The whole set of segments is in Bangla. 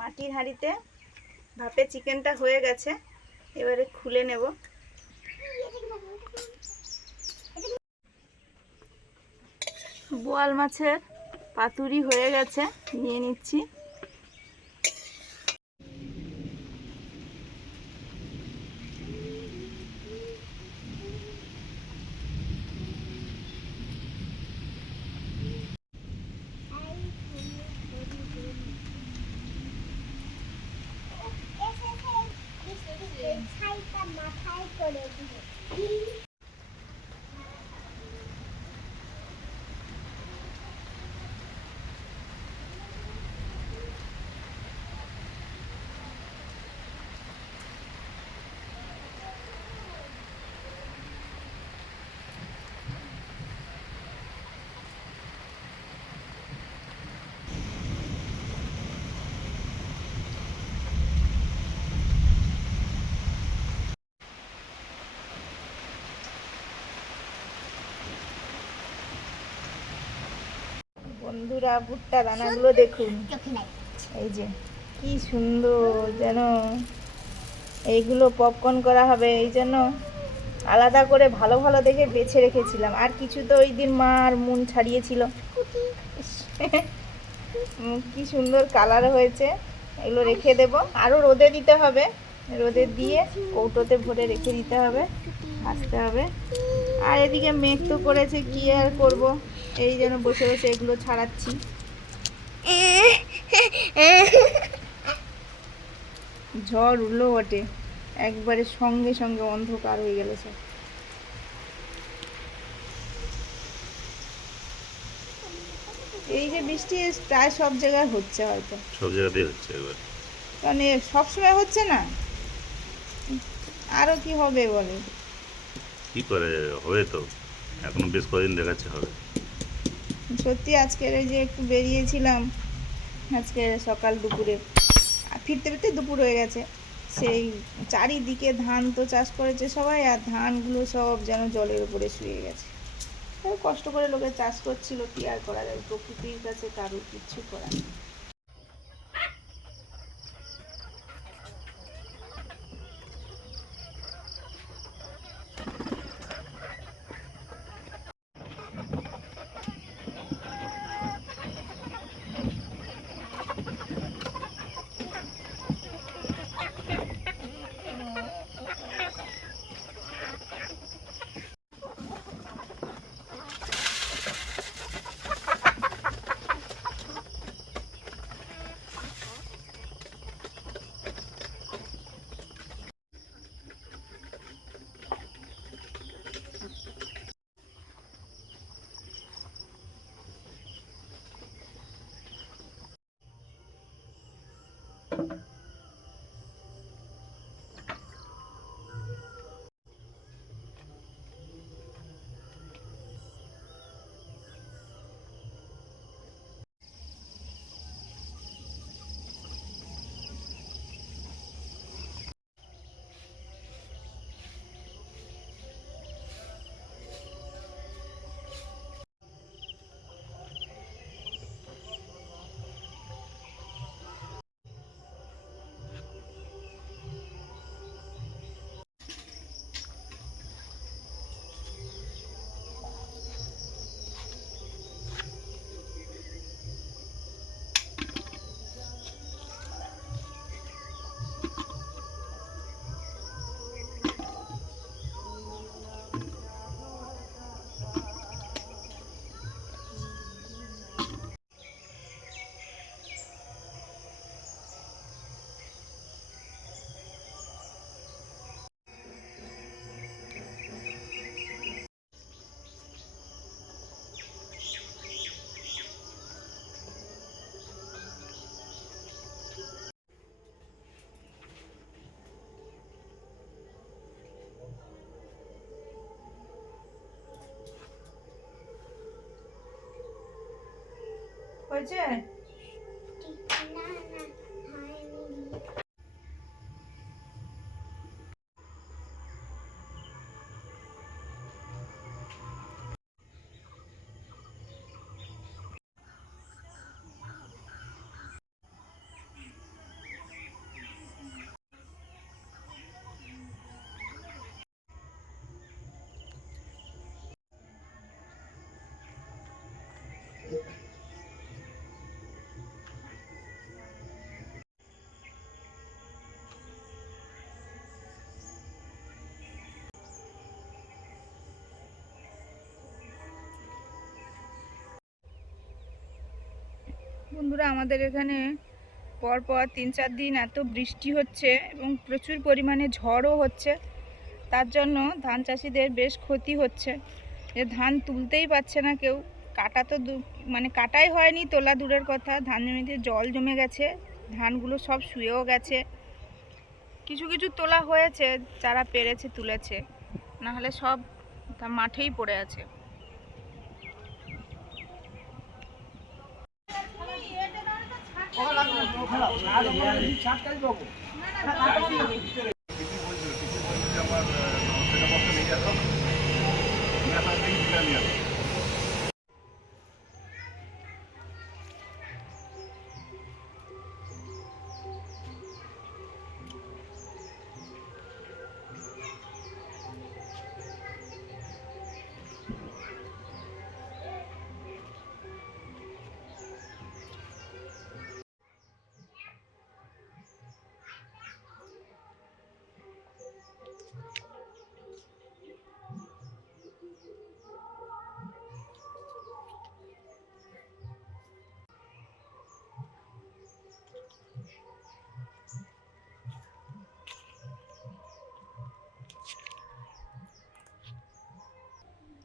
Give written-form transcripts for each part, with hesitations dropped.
মাটির হাঁড়িতে ভাপে চিকেনটা হয়ে গেছে, এবারে খুলে নেব। বোয়াল মাছের পাতুরি হয়ে গেছে, নিয়ে নিচ্ছি। বন্ধুরা, ভুট্টা দানাগুলো দেখুন, এই যে কি সুন্দর, যেন এইগুলো পপকর্ন করা হবে, এই জন্য আলাদা করে ভালো ভালো দেখে বেছে রেখেছিলাম। আর কিছু তো ওই দিন মার মন ছাড়িয়েছিল। কি সুন্দর কালার হয়েছে। এগুলো রেখে দেব, আরও রোদে দিতে হবে, রোদে দিয়ে কৌটোতে ভরে রেখে দিতে হবে, ভাজতে হবে। আর এদিকে মেঘ তো করেছে, কি আর করব, এই যেন বসে বসে এগুলো ছাড়াচ্ছি। ঝড় উঠলো বটে, একবারে সঙ্গে সঙ্গে অন্ধকার হয়ে গেল সব। এই যে বৃষ্টি প্রায় সব জায়গায় হচ্ছে, হয়তো সব জায়গাতেই হচ্ছে এবার, মানে সবসময় হচ্ছে না, আরো কি হবে বলে, কি করে হবে? তো এখনো বেশ কদিন দেখাচ্ছে হবে। সত্যি আজকের এই যে একটু বেরিয়েছিলাম, আজকে সকাল দুপুরে, ফিরতে ফিরতে দুপুর হয়ে গেছে। সেই চারিদিকে ধান তো চাষ করেছে সবাই, আর ধানগুলো সব যেন জলের উপরে শুয়ে গেছে। কষ্ট করে লোকে চাষ করছিল, কি আর করা যাবে, প্রকৃতির কাছে কারোর কিচ্ছু করার নেই। হয়েছে? বন্ধুরা, আমাদের এখানে পরপর 3-4 দিন এত বৃষ্টি হচ্ছে এবং প্রচুর পরিমাণে ঝড়ও হচ্ছে। তার জন্য ধান চাষিদের বেশ ক্ষতি হচ্ছে, যে ধান তুলতেই পারছে না কেউ। কাটা তো মানে কাটাই হয়নি, তোলা দূরের কথা, ধান জমিতে জল জমে গেছে, ধানগুলো সব শুয়েও গেছে। কিছু কিছু তোলা হয়েছে, যারা পেরেছে তুলেছে, নাহলে সব মাঠেই পড়ে আছে।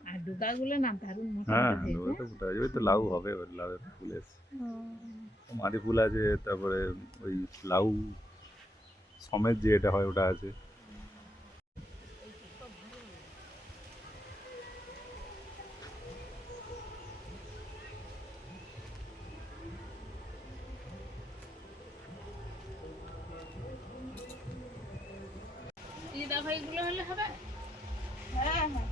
আর ডোকাগুলো না দারুণ মোটা হ্যাঁ, মোটা হয়েছে। ওই তো বোধ হয়, ওই তো লাউ হবে, ওই লাউয়ের ফুল এসছে, মাদি ফুল আছে, তারপরে ওই লাউ সমেত যে এটা হয় ওটা আছে। এই দেখো এগুলো হলে হবে। হ্যাঁ হ্যাঁ,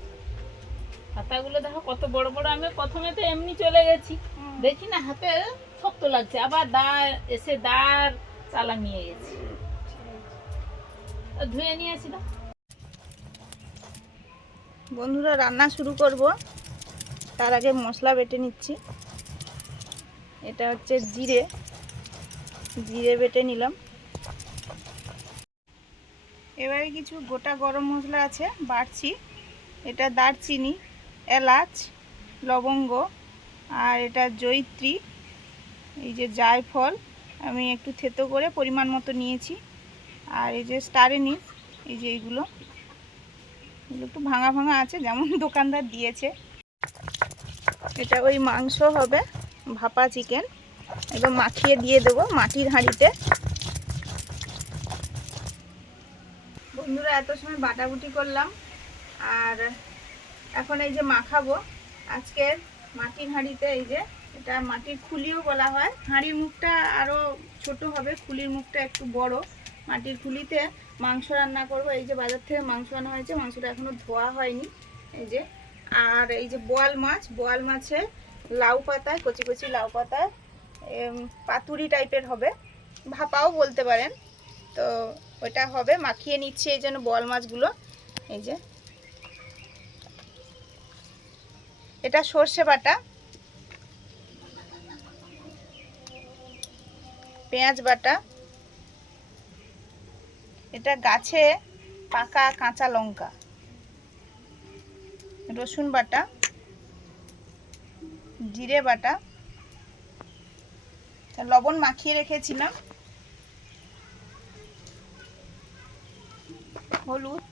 পাতাগুলো দেখো কত বড় বড়। আমি প্রথমে তো এমনি চলে গেছি, দেখি না হাতে শক্ত লাগছে, আবার এসে দাঁড় চালা নিয়ে গেছি, ধুয়ে নিয়ে আসি। বন্ধুরা, রান্না শুরু করব, তার আগে মশলা বেটে নিচ্ছি। এটা হচ্ছে জিরে, জিরে বেটে নিলাম। এবারে কিছু গোটা গরম মশলা আছে, বাড়ছি। এটা দারচিনি, এলাচ, লবঙ্গ, আর এটা জয়িত্রী, এই যে জায়ফল আমি একটু থেতো করে পরিমাণ মতো নিয়েছি, আর এই যে স্টার এনিস, এই যে এগুলো একটু ভাঙা ভাঙা আছে, যেমন দোকানদার দিয়েছে। এটা ওই মাংস হবে, ভাপা চিকেন, একদম মাখিয়ে দিয়ে দেবো মাটির হাঁড়িতে। বন্ধুরা, এত সময় বাটাবুটি করলাম, আর এখন এই যে মাখাবো আজকের মাটির হাঁড়িতে। এই যে এটা মাটির খুলিও বলা হয়, হাঁড়ির মুখটা আরও ছোট হবে, খুলির মুখটা একটু বড়। মাটির খুলিতে মাংস রান্না করব। এই যে বাজার থেকে মাংস আনা হয়েছে, মাংসটা এখনও ধোয়া হয়নি। এই যে, আর এই যে বোয়াল মাছ, বোয়াল মাছে লাউ পাতায়, কচি কচি লাউ পাতায় পাতুরি টাইপের হবে, ভাপাও বলতে পারেন। তো ওটা হবে, মাখিয়ে নিচ্ছি এই জন্য বোয়াল মাছগুলো। এই যে এটা সর্ষে বাটা, পেঁয়াজ বাটা, এটা গাছে পাকা কাঁচা লঙ্কা, রসুন বাটা, জিরে বাটা, লবণ মাখিয়ে রেখেছিলাম, হলুদ,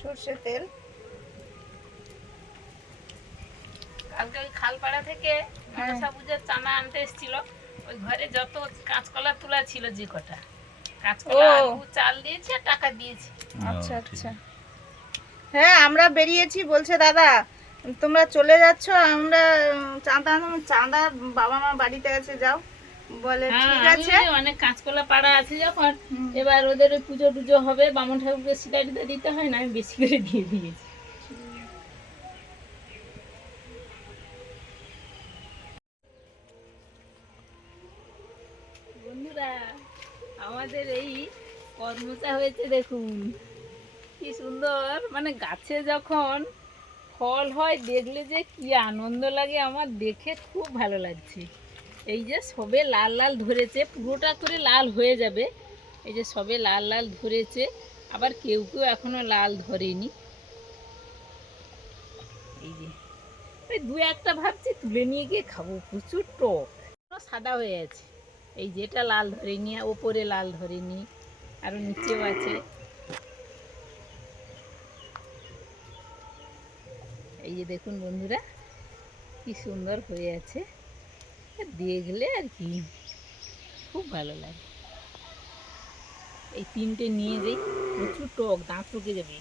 সর্ষের তেল। কালকে ওই খালপাড়া থেকে মনসা পূজার চানা আনতে এসেছিল, ওই ঘরে যত কাঁচকলা তোলা ছিল, যে কটা কাঁচকলা, আলু, চাল দিয়েছি আর টাকা দিয়েছি। আচ্ছা আচ্ছা, হ্যাঁ আমরা বেরিয়েছি, বলছে দাদা তোমরা চলে যাচ্ছ, আমরা চাঁদা চাঁদা বাবা মা বাড়িতে গেছে, যাও। বলে ঠিক আছে। অনেক কাঁচকলা পাড়া আছে যখন, এবার ওদের ওই পুজো টুজো হবে, বামন ঠাকুরকে সিটারিতে দিতে হয় না, আমি বেশি করে দিয়ে দিয়েছি। বন্ধুরা, আমাদের এই কর্মচা হয়েছে দেখুন, কি সুন্দর। মানে গাছে যখন ফল হয় দেখলে যে কি আনন্দ লাগে, আমার দেখে খুব ভালো লাগছে। এই যে সবে লাল লাল ধরেছে, পুরোটা করে লাল হয়ে যাবে। এই যে সবে লাল লাল ধরেছে, আবার কেউ কেউ এখনো লাল ধরেনি। এই যে ওই দু একটা ভাবছি তুলে নিয়ে গিয়ে খাবো, প্রচুর টক, সাদা হয়ে আছে। এই যে এটা লাল ধরেনি, ওপরে লাল ধরেনি, আরো নিচেও আছে। এই যে দেখুন বন্ধুরা কি সুন্দর হয়ে আছে, দেখলে আর কি খুব ভালো লাগে। এই তিনটে নিয়ে যাই, প্রচুর টক, দাঁত টকে যাবে।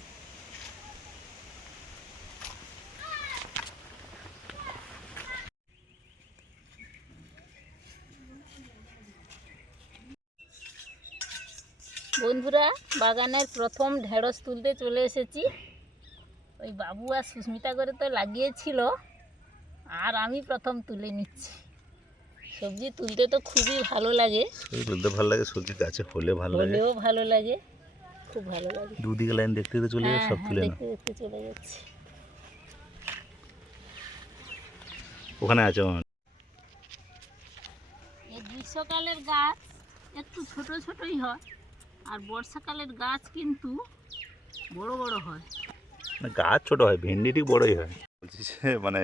বন্ধুরা বাগানের প্রথম ঢেঁড়স তুলতে চলে এসেছি। ওই বাবু আর সুস্মিতা করে তো লাগিয়েছিল, আর আমি প্রথম তুলে নিচ্ছি। সবজি তুলতে তো খুবই ভালো লাগে, তুলতে ভালো লাগে, সবজি গাছে হলে ভালো লাগে, হলেও ভালো লাগে, খুব ভালো লাগে। দুদিকে লাইন দেখতে দেখতে চলে যাবে, সব তুলে না। দেখতে দেখতে চলে যাচ্ছে। ওখানে আছে আমার। এই গ্রীষ্মকালের গাছ একটু ছোট ছোটই হয়, আর বর্ষাকালের গাছ কিন্তু বড় বড় হয়। না, গাছ ছোট হয়, ভেন্ডি ঠিক বড়ই হয়। বলছি যে মানে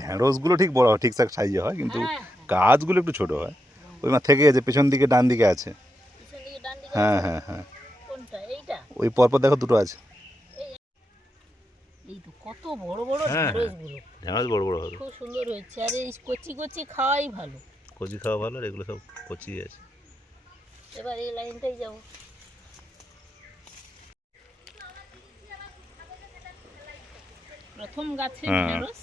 ঢ্যাঁড়সগুলো ঠিক বড় হয়, ঠিকঠাক সাইজে হয়, কিন্তু হ্যাঁ, গাছগুলো একটু ছোট হয়। ওই মা থেকে গেছে, পেছন দিকে ডান দিকে আছে। পিছন দিকে ডান দিকে হ্যাঁ আছে। হ্যাঁ হ্যাঁ, কোনটা? এইটা? ওই পরপর দেখো দুটো আছে। এই তো কত বড় বড় হ্যাঁ, ঢেঁড়সগুলো, ঢ্যাঁড়স বড় বড় হবে। খুব সুন্দর হয়েছে। আর এই কচি কচি খাওয়াই ভালো। কচি খাওয়া ভালো, আর এগুলো সব কচি আছে। এবার এই লাইনটাই যাব। প্রথম গাছে হ্যাঁ। ঢেঁড়স,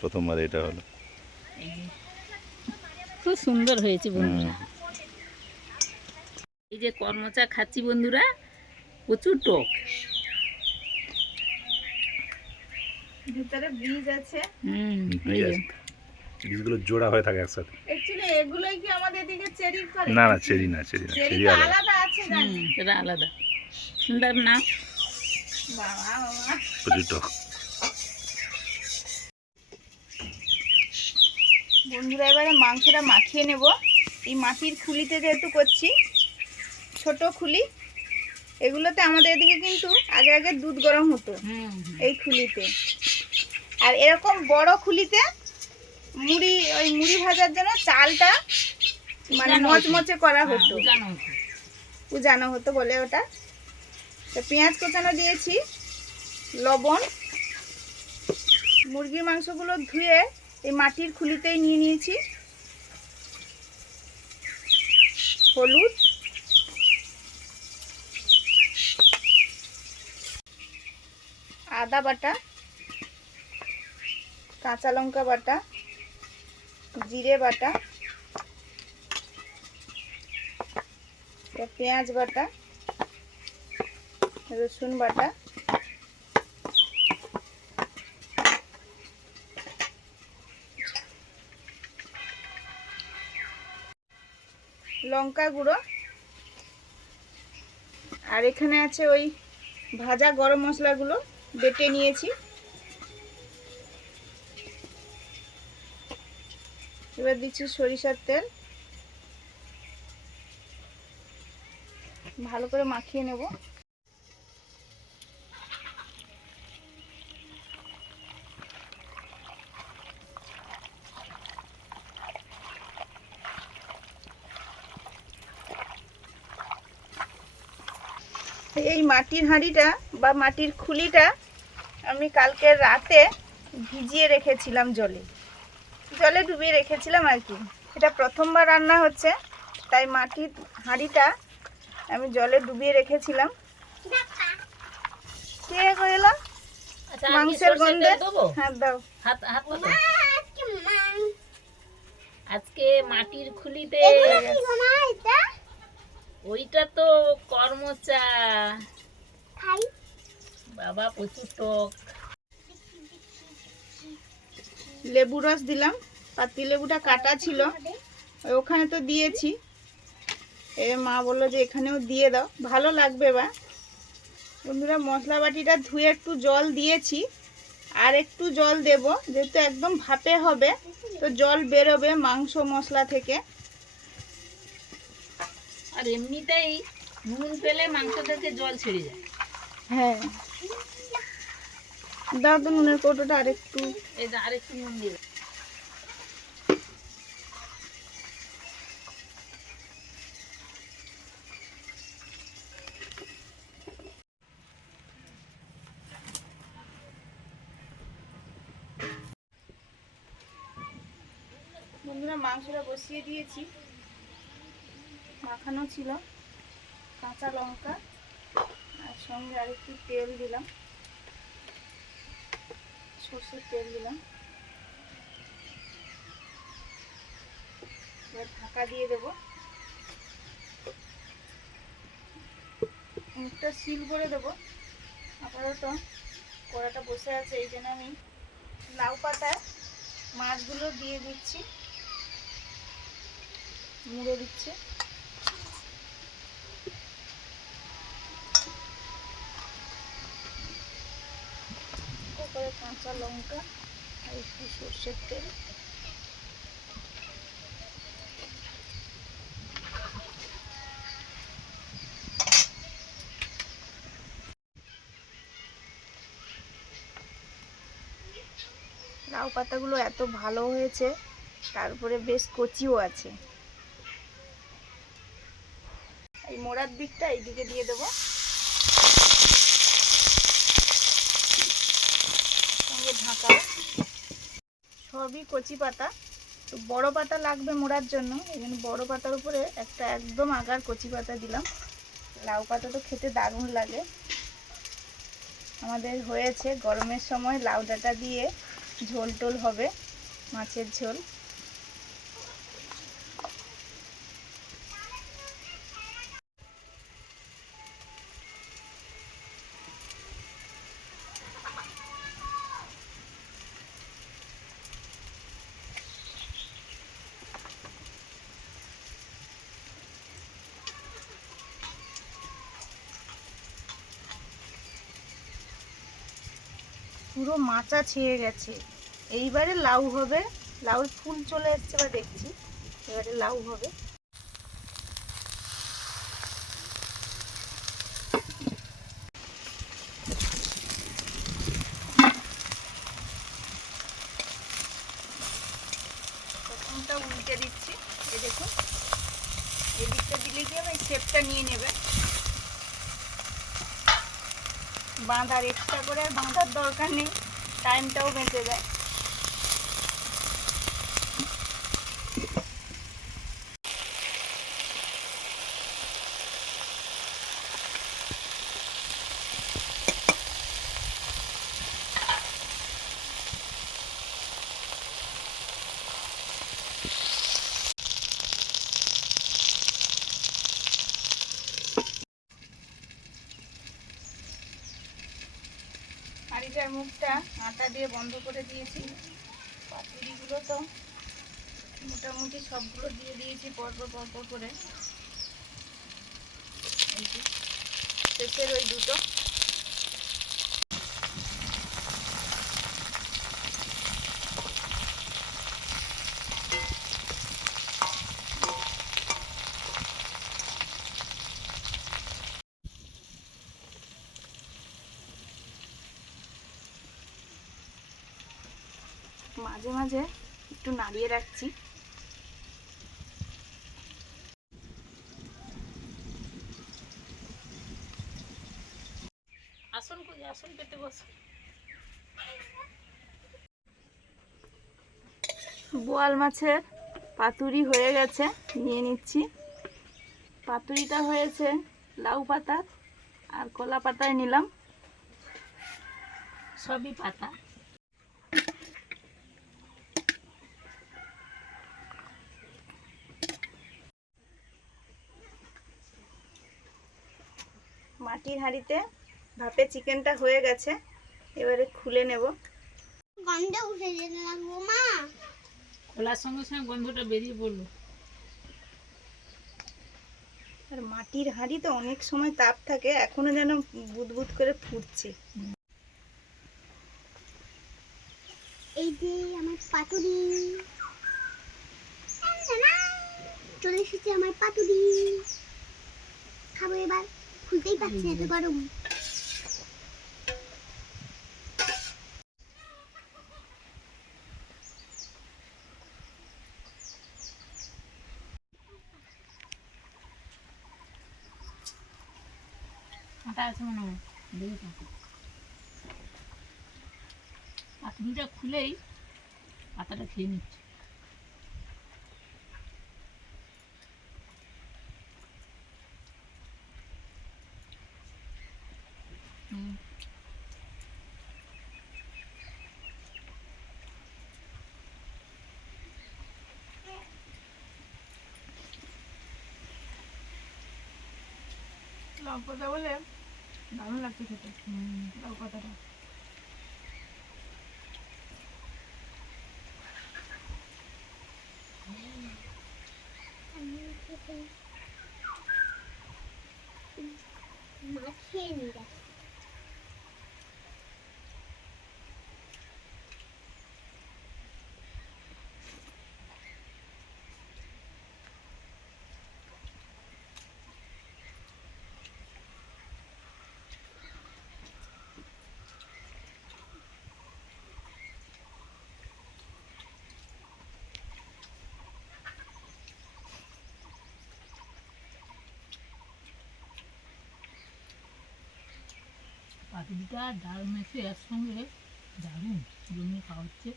প্রথমবার এটা হলো। এই যে খুব সুন্দর হয়েছে বন্ধুরা। এই যে কর্মচা খাচ্ছি বন্ধুরা, প্রচুর টক। ভিতরে বীজ আছে। এই যে বীজগুলো জোড়া হয়ে থাকে একসাথে। অ্যাকচুয়ালি এগুলোই কি আমাদের দিকে চেরি করে? না না, চেরি না, চেরি না, চেরি চেরি তো আলাদা। আলাদা আছে জানি। এটা আলাদা, সুন্দর না? বাবা বাবা, প্রচুর টক। বন্ধুরা এবারে মাংসটা মাখিয়ে নেব। এই মাটির খুলিতে যেহেতু করছি, ছোট খুলি, এগুলোতে আমাদের এদিকে কিন্তু আগে আগে দুধ গরম হতো এই খুলিতে। আর এরকম বড় খুলিতে মুড়ি ভাজার জন্য চালটা মানে মচমচে করা হতো, উজানো হতো বলে ওটা। তো পেঁয়াজ কোচানো দিয়েছি, লবণ, মুরগির মাংসগুলো ধুয়ে এই মাটির খুলিতেই নিয়ে নিয়েছি, হলুদ, আদা বাটা, কাঁচা লঙ্কা বাটা, জিরে বাটা, পেঁয়াজ বাটা, রসুন বাটা, লঙ্কা গুঁড়ো, আর এখানে আছে ওই ভাজা গরম মশলাগুলো বেটে নিয়েছি। এবার দিচ্ছি সরিষার তেল, ভালো করে মাখিয়ে নেব। এই মাটির হাঁড়িটা বা মাটির খুলিটা আমি কালকে রাতে ভিজিয়ে রেখেছিলাম, জলে ডুবিয়ে রেখেছিলাম আর কি। এটা প্রথমবার রান্না হচ্ছে, তাই মাটির হাঁড়িটা আমি জলে ডুবিয়ে রেখেছিলাম। কে এলাম মাংসের গন্ধে। হ্যাঁ দাও। আজকে মাটির খুলিতে, ওইটা তো কর্মচা বাবা, প্রচুর টক। লেবু রস দিলাম, পাতি লেবুটা কাটা ছিল, ওখানে তো দিয়েছি। মা বললো যে এখানেও দিয়ে দাও, ভালো লাগবে। বা বন্ধুরা মশলা বাটিটা ধুয়ে একটু জল দিয়েছি, আর একটু জল দেব, যেহেতু একদম ভাপে হবে তো জল বেরোবে মাংস মশলা থেকে। আর এমনিতেই নুন পেলে মাংস থেকে জল ছেড়ে যায়। হ্যাঁ, দাও তো নুনের কৌটোটা আরেকটু। এই যে আরেকটু নুন দিয়ে দাও। বন্ধুরা, মাংসটা বসিয়ে দিয়েছি, মাখানো ছিল, কাঁচা লঙ্কা আর সঙ্গে আরেকটু তেল দিলাম, সরষের তেল দিলাম। এবার ঢাকা দিয়ে দেবো, মুখটা সিল করে দেবো। আপাতত কড়াটা বসে আছে, এই জন্য আমি লাউ পাতায় মাছগুলো দিয়ে দিচ্ছি, মুড়ে দিচ্ছি। তারপরে কাঁচা লঙ্কা আর একটু সরষের তেল। লাউ পাতাগুলো এত ভালো হয়েছে, তারপরে বেশ কচিও আছে। এই মোড়ার দিকটা এইদিকে দিয়ে দেবো, সঙ্গে ঢাকা। সবই কচি পাতা, তো বড় পাতা লাগবে মোড়ার জন্য, এই জন্য বড় পাতার উপরে একটা একদম আগার কচি পাতা দিলাম। লাউ পাতা তো খেতে দারুণ লাগে। আমাদের হয়েছে গরমের সময় লাউ ডাঁটা দিয়ে ঝোল টোল হবে, মাছের ঝোল। পুরো মাচা ছেয়ে গেছে, এইবারে লাউ হবে। লাউর ফুল চলে এসছে বা দেখছি, এবারে লাউ হবে। প্রথমটা উল্টে দিচ্ছি, এই দেখুন, এই দিকটা দিলে কি হবে, শেপটা নিয়ে নেবে। বাঁধার এক্সট্রা করে আর বাঁধার দরকার নেই, টাইমটাও বেঁচে যায়। হাঁড়িটার মুখটা আটা দিয়ে বন্ধ করে দিয়েছি। পাতুরিগুলো তো মোটামুটি সবগুলো দিয়ে দিয়েছি পরপর পরপর করে। এই যে শেষের ওই দুটো। মাঝে মাঝে একটু নাড়িয়ে রাখছি। আসন খুঁজে, আসন পেতে বসো। বোয়াল মাছের পাতুরি হয়ে গেছে, নিয়ে নিচ্ছি। পাতুরিটা হয়েছে লাউ পাতা আর কলা পাতায় নিলাম। সবই পাতা। মাটির হাঁড়িতে ভাপে চিকেনটা হয়ে গেছে, এবারে খুলে নেব। গন্ধ উঠে যেতে লাগবো মা। খোলার সঙ্গে সঙ্গে গন্ধটা বেরিয়ে পড়লো। আর মাটির হাঁড়ি তো অনেক সময় তাপ থাকে, এখনো যেন বুদবুদ করে ফুটছে। যে আমার পাতুরি, চলে এসেছে আমার পাতুরি। খাবো এবার, খুলতেই পারছি না, এত গরম। আটা আছে মনে হয়, দেখি তো। পাতুরিটা খুলেই পাতাটা খেয়ে নিচ্ছে। হুম। লাউ পাতা বলে দারুণ লাগছে খেতে লাউ পাতাটা। মাছ খেয়ে নিয়ে গেছে। পাতুরিটা ডাল মেখে একসঙ্গে দারুণ জমিয়ে খাওয়া হচ্ছে।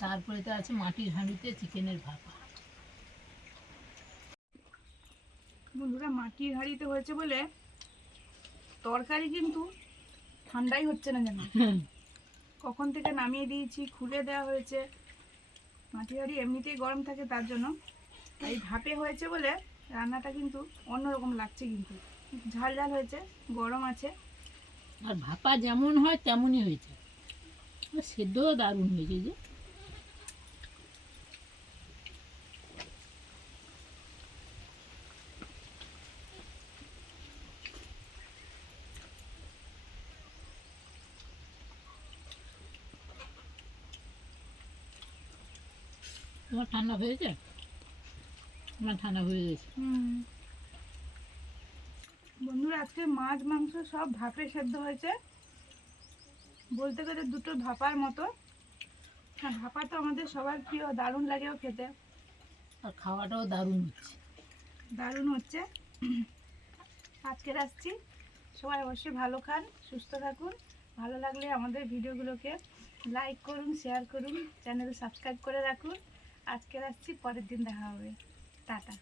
তারপরে তো আছে মাটির হাঁড়িতে চিকেনের ভাপা। বন্ধুরা মাটির হাঁড়িতে হয়েছে বলে তরকারি কিন্তু ঠান্ডাই হচ্ছে না যেন। কখন থেকে নামিয়ে দিয়েছি, খুলে দেওয়া হয়েছে। মাটির হাঁড়ি এমনিতেই গরম থাকে তার জন্য, এই ভাপে হয়েছে বলে রান্নাটা কিন্তু অন্যরকম লাগছে, কিন্তু ঝাল ঝাল হয়েছে, গরম আছে। আর ভাপা যেমন হয় তেমনই হয়েছে, আর সেদ্ধও দারুণ হয়েছে। যে তোমার ঠান্ডা হয়েছে? আমার ঠান্ডা হয়ে গেছে। বন্ধুরা আজকে মাছ মাংস সব ভাপে সেদ্ধ হয়েছে, বলতে গেলে দুটো ভাপার মতো। হ্যাঁ, ভাপা তো আমাদের সবার প্রিয়, দারুণ লাগেও খেতে, আর খাওয়াটাও দারুণ হচ্ছে। দারুণ হচ্ছে। আজকে আসছি, সবাই অবশ্যই ভালো খান, সুস্থ থাকুন। ভালো লাগলে আমাদের ভিডিওগুলোকে লাইক করুন, শেয়ার করুন, চ্যানেল সাবস্ক্রাইব করে রাখুন। আজকে আসছি, পরের দিন দেখা হবে। টাটা।